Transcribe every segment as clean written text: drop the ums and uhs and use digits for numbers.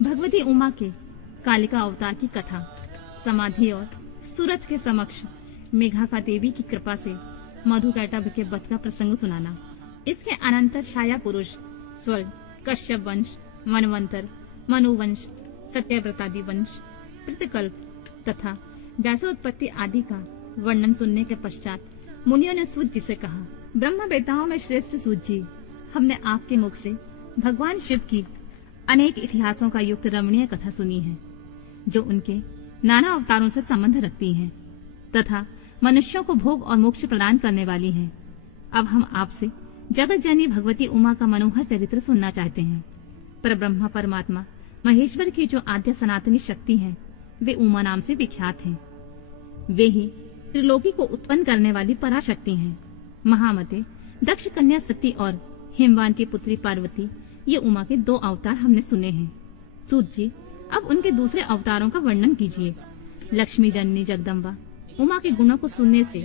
भगवती उमा के कालिका अवतार की कथा, समाधि और सूरत के समक्ष मेघा का देवी की कृपा से मधुकैटभ के वध का प्रसंग सुनाना। इसके अनंतर छाया पुरुष, स्वर्ग, कश्यप वंश, मनवंतर, मनुवंश, सत्यव्रतादि वंश, प्रतिकल्प तथा व्यासोत्पत्ति आदि का वर्णन सुनने के पश्चात मुनियों ने सूत जी से कहा, ब्रह्म वेताओं में श्रेष्ठ सूत जी, हमने आपके मुख से भगवान शिव की अनेक इतिहासों का युक्त रमणीय कथा सुनी है, जो उनके नाना अवतारों से संबंध रखती हैं तथा मनुष्यों को भोग और मोक्ष प्रदान करने वाली हैं। अब हम आपसे जगत जननी भगवती उमा का मनोहर चरित्र सुनना चाहते हैं। पर ब्रह्मा परमात्मा महेश्वर की जो आद्य सनातनी शक्ति हैं, वे उमा नाम से विख्यात हैं। वे ही त्रिलोकी को उत्पन्न करने वाली पराशक्ति हैं। महामते, दक्ष कन्या सती और हिमवान की पुत्री पार्वती, ये उमा के 2 अवतार हमने सुने हैं। सूत जी, अब उनके दूसरे अवतारों का वर्णन कीजिए। लक्ष्मी जननी जगदम्बा उमा के गुणों को सुनने से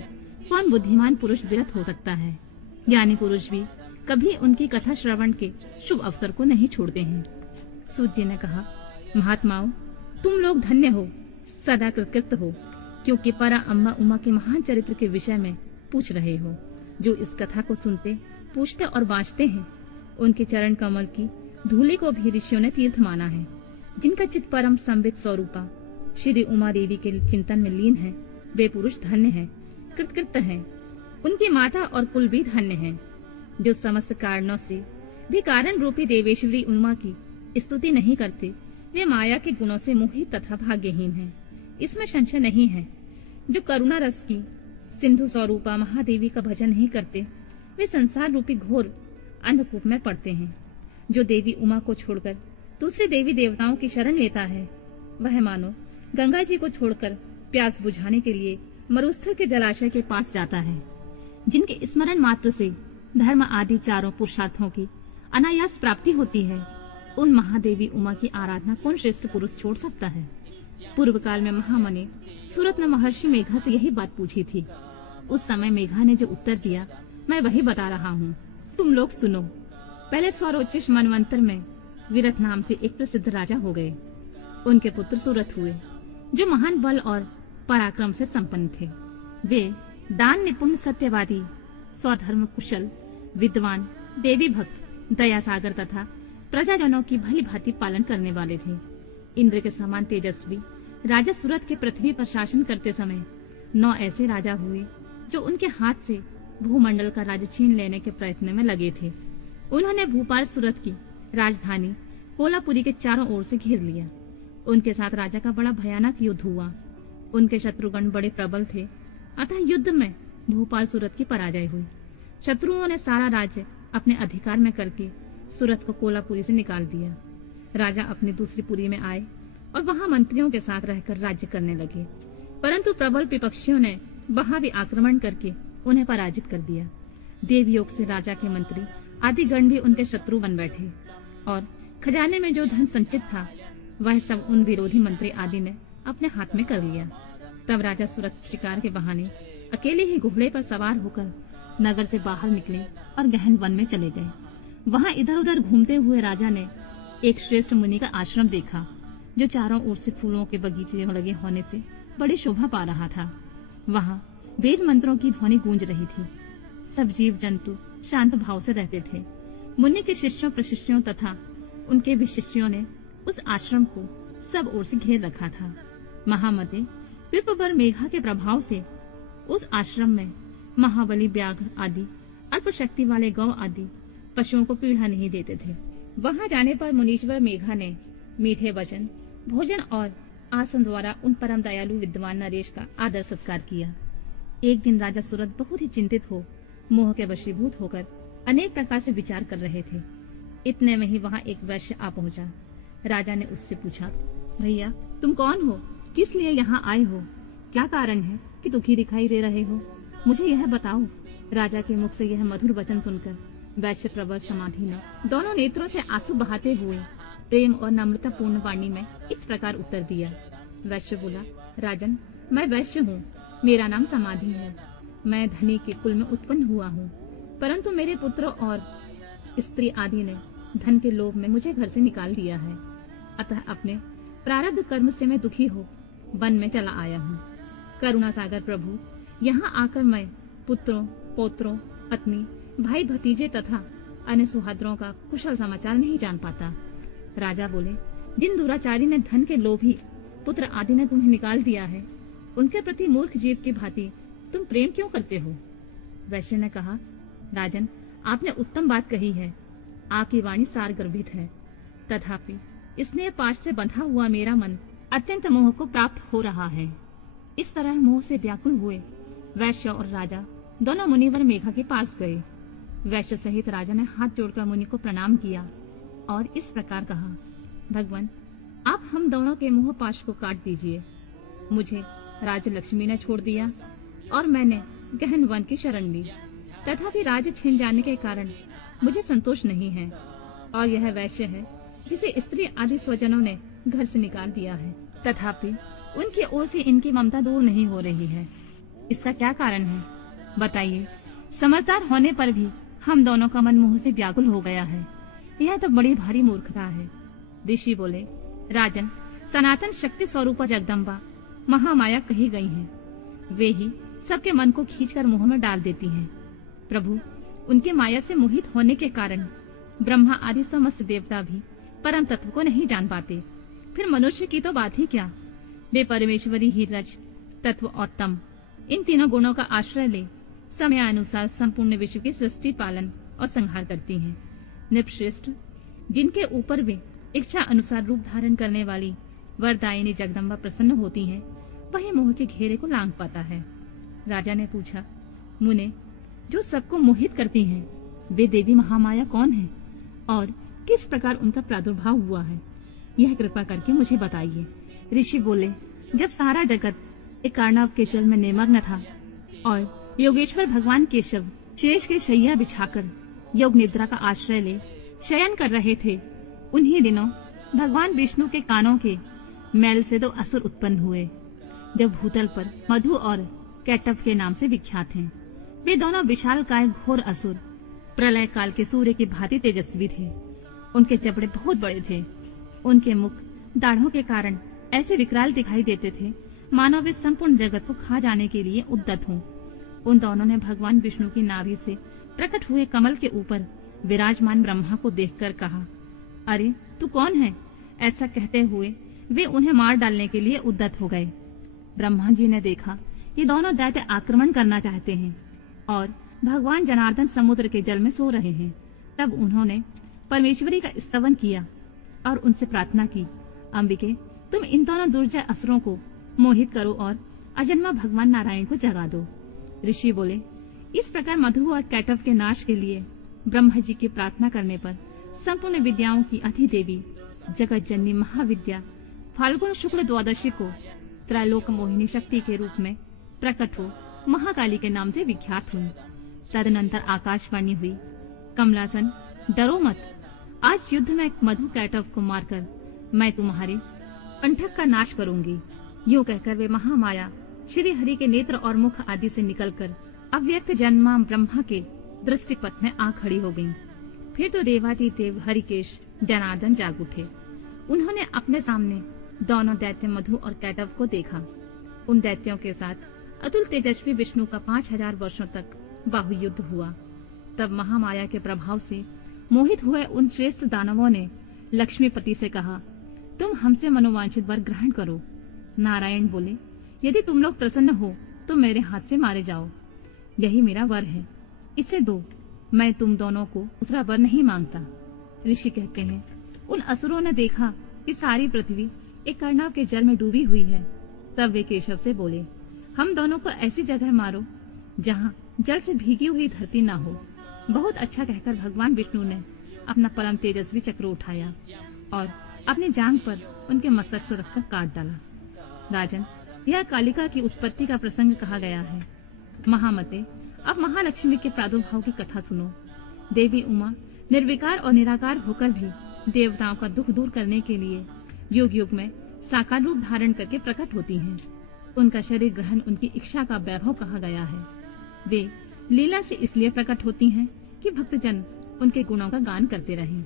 कौन बुद्धिमान पुरुष विरत हो सकता है? ज्ञानी पुरुष भी कभी उनकी कथा श्रवण के शुभ अवसर को नहीं छोड़ते हैं। सूत जी ने कहा, महात्माओं, तुम लोग धन्य हो, सदा कृतकृत हो, क्योंकि परा अम्बा उमा के महान चरित्र के विषय में पूछ रहे हो। जो इस कथा को सुनते, पूछते और बाँचते हैं, उनके चरण कमल की धूलि को भी ऋषियों ने तीर्थ माना है। जिनका चित्त परम संबित स्वरूपा श्री उमा देवी के चिंतन में लीन है, वे पुरुष धन्य हैं, कृतकृत हैं। उनकी माता और कुल भी धन्य हैं। जो समस्त कारणों से भी कारण रूपी देवेश्वरी उमा की स्तुति नहीं करते, वे माया के गुणों से मोहित तथा भाग्यहीन हैं। इसमें संशय नहीं है। जो करुणा रस की सिंधु स्वरूपा महादेवी का भजन नहीं करते, वे संसार रूपी घोर अंधकूप में पड़ते हैं। जो देवी उमा को छोड़कर दूसरे देवी देवताओं की शरण लेता है, वह मानो गंगा जी को छोड़कर प्यास बुझाने के लिए मरुस्थल के जलाशय के पास जाता है। जिनके स्मरण मात्र से धर्म आदि चारों पुरुषार्थों की अनायास प्राप्ति होती है, उन महादेवी उमा की आराधना कौन श्रेष्ठ पुरुष छोड़ सकता है? पूर्व काल में महामने सूरत ने महर्षि मेघा से यही बात पूछी थी। उस समय मेघा ने जो उत्तर दिया, मैं वही बता रहा हूँ। तुम लोग सुनो। पहले स्वरोचिष मनवंतर में विरत नाम से एक प्रसिद्ध राजा हो गए। उनके पुत्र सूरत हुए, जो महान बल और पराक्रम से संपन्न थे। वे दान निपुण, सत्यवादी, स्वधर्म कुशल, विद्वान, देवी भक्त, दया सागर तथा प्रजाजनों की भली भांति पालन करने वाले थे। इंद्र के समान तेजस्वी राजा सूरत के पृथ्वी पर शासन करते समय 9 ऐसे राजा हुए, जो उनके हाथ से भूमंडल का राज छीन लेने के प्रयत्न में लगे थे। उन्होंने भोपाल सूरत की राजधानी कोलापुरी के चारों ओर से घेर लिया। उनके साथ राजा का बड़ा भयानक युद्ध हुआ। उनके शत्रुगण बड़े प्रबल थे, अतः युद्ध में भोपाल सूरत की पराजय हुई। शत्रुओं ने सारा राज्य अपने अधिकार में करके सूरत को कोलापुरी से निकाल दिया। राजा अपनी दूसरी पुरी में आए और वहां मंत्रियों के साथ रहकर राज्य करने लगे, परंतु प्रबल विपक्षियों ने वहां भी आक्रमण करके उन्हें पराजित कर दिया। देवयोग से राजा के मंत्री आदि गण भी उनके शत्रु बन बैठे और खजाने में जो धन संचित था, वह सब उन विरोधी मंत्री आदि ने अपने हाथ में कर लिया। तब राजा सूरत शिकार के बहाने अकेले ही घोड़े पर सवार होकर नगर से बाहर निकले और गहन वन में चले गए। वहां इधर उधर घूमते हुए राजा ने एक श्रेष्ठ मुनि का आश्रम देखा, जो चारों ओर से फूलों के बगीचे लगे होने से बड़ी शोभा पा रहा था। वहां वेद मंत्रों की ध्वनि गूंज रही थी। सब जीव जंतु शांत भाव से रहते थे। मुनि के शिष्यों प्रशिष्यों तथा उनके भी शिष्यों ने उस आश्रम को सब ओर से घेर रखा था। महामते, विप्रवर मेघा के प्रभाव से उस आश्रम में महाबली व्याघ्र आदि अल्प शक्ति वाले गौ आदि पशुओं को पीड़ा नहीं देते थे। वहां जाने पर मुनीश्वर मेघा ने मीठे वचन, भोजन और आसन द्वारा उन परम दयालु विद्वान नरेश का आदर सत्कार किया। एक दिन राजा सूरत बहुत ही चिंतित हो मोह के वशीभूत होकर अनेक प्रकार से विचार कर रहे थे। इतने में ही वहां एक वैश्य आ पहुंचा। राजा ने उससे पूछा, भैया तुम कौन हो? किस लिए यहाँ आए हो? क्या कारण है कि दुखी दिखाई दे रहे हो? मुझे यह बताओ। राजा के मुख से यह मधुर वचन सुनकर वैश्य प्रबल समाधि ने दोनों नेत्रों से आंसू बहाते हुए प्रेम और नम्रता पूर्ण वाणी में इस प्रकार उत्तर दिया। वैश्य बोला, राजन, मैं वैश्य हूँ, मेरा नाम समाधि है। मैं धनी के कुल में उत्पन्न हुआ हूँ, परंतु मेरे पुत्र और स्त्री आदि ने धन के लोभ में मुझे घर से निकाल दिया है। अतः अपने प्रारब्ध कर्म से मैं दुखी हो वन में चला आया हूँ। करुणा सागर प्रभु, यहाँ आकर मैं पुत्रों, पौत्रों, पत्नी, भाई भतीजे तथा अन्य सुहाद्रों का कुशल समाचार नहीं जान पाता। राजा बोले, जिन दुराचारी ने धन के लोभी पुत्र आदि ने तुम्हें निकाल दिया है, उनके प्रति मूर्ख जीव की भांति तुम प्रेम क्यों करते हो? वैश्य ने कहा, राजन, आपने उत्तम बात कही है। आपकी वाणी सार गर्भित है, तथापि स्नेह पाश से बंधा हुआ मेरा मन अत्यंत मोह को प्राप्त हो रहा है। इस तरह मोह से व्याकुल हुए वैश्य और राजा दोनों मुनिवर मेघा के पास गए। वैश्य सहित राजा ने हाथ जोड़कर मुनि को प्रणाम किया और इस प्रकार कहा, भगवान, आप हम दोनों के मोह पाश को काट दीजिए। मुझे राज लक्ष्मी ने छोड़ दिया और मैंने गहन वन की शरण ली, तथापि राज्य छिन जाने के कारण मुझे संतोष नहीं है। और यह वैश्य है जिसे स्त्री आदि स्वजनों ने घर से निकाल दिया है, तथापि उनकी ओर से इनकी ममता दूर नहीं हो रही है। इसका क्या कारण है बताइए? समझदार होने पर भी हम दोनों का मन मोह से व्याकुल हो गया है। यह तो बड़ी भारी मूर्खता है। ऋषि बोले, राजन, सनातन शक्ति स्वरूपा जगदम्बा महामाया कही गई हैं। वे ही सबके मन को खींचकर मोह में डाल देती हैं। प्रभु, उनके माया से मोहित होने के कारण ब्रह्मा आदि समस्त देवता भी परम तत्व को नहीं जान पाते। फिर मनुष्य की तो बात ही क्या। वे परमेश्वरी ही रज, तत्व और तम, इन तीनों गुणों का आश्रय ले समयानुसार संपूर्ण विश्व की सृष्टि, पालन और संहार करती हैं। निपश्रेष्ठ, जिनके ऊपर वे इच्छा अनुसार रूप धारण करने वाली वरदायिनी जगदम्बा प्रसन्न होती हैं, वही मोह के घेरे को लांघ पाता है। राजा ने पूछा, मुने, जो सबको मोहित करती हैं, वे देवी महामाया कौन है और किस प्रकार उनका प्रादुर्भाव हुआ है? यह कृपा करके मुझे बताइए। ऋषि बोले, जब सारा जगत एक कार्णव के जल में निमग्न था और योगेश्वर भगवान केशव शेष के शैया बिछाकर योग निद्रा का आश्रय ले शयन कर रहे थे, उन्हीं दिनों भगवान विष्णु के कानों के मैल से 2 असुर उत्पन्न हुए, जो भूतल पर मधु और कैटव के नाम से विख्यात हैं। वे दोनों विशालकाय घोर असुर प्रलय काल के सूर्य की भांति तेजस्वी थे। उनके जबड़े बहुत बड़े थे। उनके मुख दाढ़ों के कारण ऐसे विकराल दिखाई देते थे, मानो वे संपूर्ण जगत को खा जाने के लिए उद्यत हों। उन दोनों ने भगवान विष्णु की नाभि से प्रकट हुए कमल के ऊपर विराजमान ब्रह्मा को देखकर कहा, अरे तू कौन है? ऐसा कहते हुए वे उन्हें मार डालने के लिए उद्यत हो गए। ब्रह्मा जी ने देखा ये दोनों दैत्य आक्रमण करना चाहते हैं और भगवान जनार्दन समुद्र के जल में सो रहे हैं। तब उन्होंने परमेश्वरी का स्तवन किया और उनसे प्रार्थना की, अंबिके, तुम इन दोनों दुर्जय असुरों को मोहित करो और अजन्मा भगवान नारायण को जगा दो। ऋषि बोले, इस प्रकार मधु और कैटव के नाश के लिए ब्रह्मा जी की प्रार्थना करने पर संपूर्ण विद्याओं की अधिदेवी जगत जननी महाविद्या फाल्गुन शुक्ल द्वादशी को त्रैलोक मोहिनी शक्ति के रूप में प्रकट हो महाकाली के नाम से विख्यात हुई। तदनंतर आकाशवाणी हुई, कमलासन, डरो मत, आज युद्ध में मधु कैटव को मारकर मैं तुम्हारे कंठक का नाश करूंगी। यूं कहकर वे महामाया श्री हरि के नेत्र और मुख आदि से निकलकर अव्यक्त जन्मा ब्रह्मा के दृष्टिपथ में आ खड़ी हो गईं। फिर तो देवादिदेव हरिकेश जनार्दन जाग उठे। उन्होंने अपने सामने दोनों दैत्य मधु और कैटव को देखा। उन दैत्यों के साथ अतुल तेजस्वी विष्णु का 5000 वर्षों तक बाहुयुद्ध हुआ। तब महामाया के प्रभाव से मोहित हुए उन श्रेष्ठ दानवों ने लक्ष्मीपति से कहा, तुम हमसे मनोवांछित वर ग्रहण करो। नारायण बोले, यदि तुम लोग प्रसन्न हो तो मेरे हाथ से मारे जाओ। यही मेरा वर है, इसे दो। मैं तुम दोनों को दूसरा वर नहीं मांगता। ऋषि कहते हैं, उन असुरों ने देखा कि सारी पृथ्वी एक कर्णव के जल में डूबी हुई है। तब वे केशव से बोले, हम दोनों को ऐसी जगह मारो जहाँ जल से भीगी हुई धरती न हो। बहुत अच्छा कहकर भगवान विष्णु ने अपना परम तेजस्वी चक्र उठाया और अपनी जांघ पर उनके मस्तक से रखकर काट डाला। राजन, यह कालिका की उत्पत्ति का प्रसंग कहा गया है। महामते, अब महालक्ष्मी के प्रादुर्भाव की कथा सुनो। देवी उमा निर्विकार और निराकार होकर भी देवताओं का दुख दूर करने के लिए युग युग में साकार रूप धारण करके प्रकट होती हैं। उनका शरीर ग्रहण उनकी इच्छा का वैभव कहा गया है। वे लीला से इसलिए प्रकट होती हैं कि भक्तजन उनके गुणों का गान करते रहें।